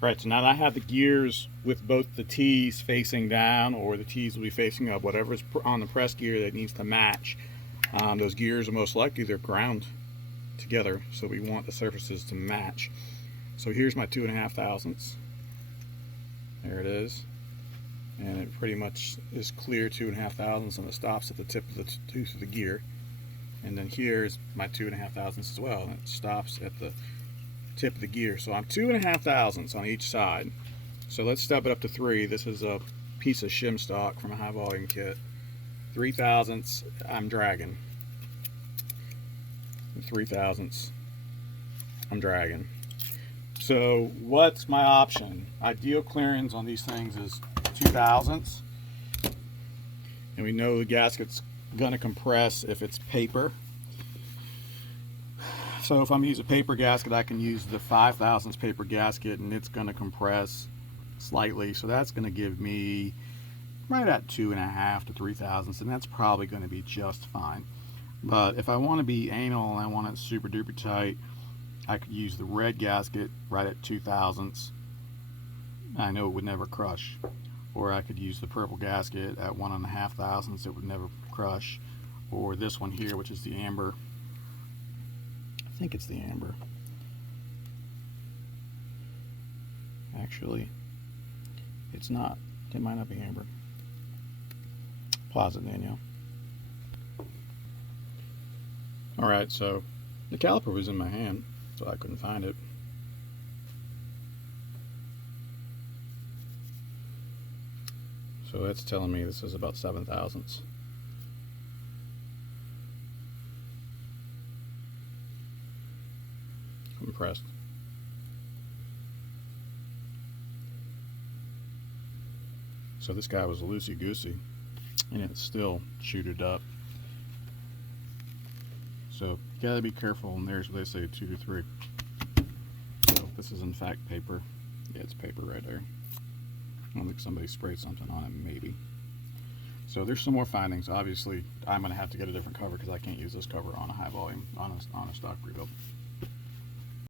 Right, so now I have the gears with both the T's facing down, or the T's will be facing up, whatever's on the press gear that needs to match. Those gears are most likely they're ground together, so we want the surfaces to match. So here's my 2.5 thousandths. There it is. And it pretty much is clear 2.5 thousandths, and it stops at the tip of the tooth of the gear. And then here's my 2.5 thousandths as well, and it stops at the tip of the gear. So I'm 2.5 thousandths on each side. So let's step it up to 3. This is a piece of shim stock from a high volume kit. 3 thousandths I'm dragging. 3 thousandths I'm dragging. So what's my option? Ideal clearance on these things is 2 thousandths. And we know the gasket's gonna compress if it's paper. So if I'm gonna use a paper gasket, I can use the 5 thousandths paper gasket, and it's gonna compress slightly. So that's gonna give me right at 2.5 to 3 thousandths, and that's probably gonna be just fine. But if I want to be anal and I want it super duper tight, I could use the red gasket right at 2 thousandths. I know it would never crush. Or I could use the purple gasket at 1.5 thousandths. It would never crush. Or this one here, which is the amber. I think it's the amber. Actually, it's not. It might not be amber. Pause it, Danielle. Alright, so the caliper was in my hand, so I couldn't find it. So that's telling me this is about 7 thousandths. Compressed. So this guy was loosey-goosey, and it still chewed it up. So you gotta be careful, and there's what they say 2 to 3. So this is in fact paper. Yeah, it's paper right there. I don't think somebody sprayed something on it, maybe. So there's some more findings. Obviously, I'm gonna have to get a different cover because I can't use this cover on a high volume, on a stock rebuild.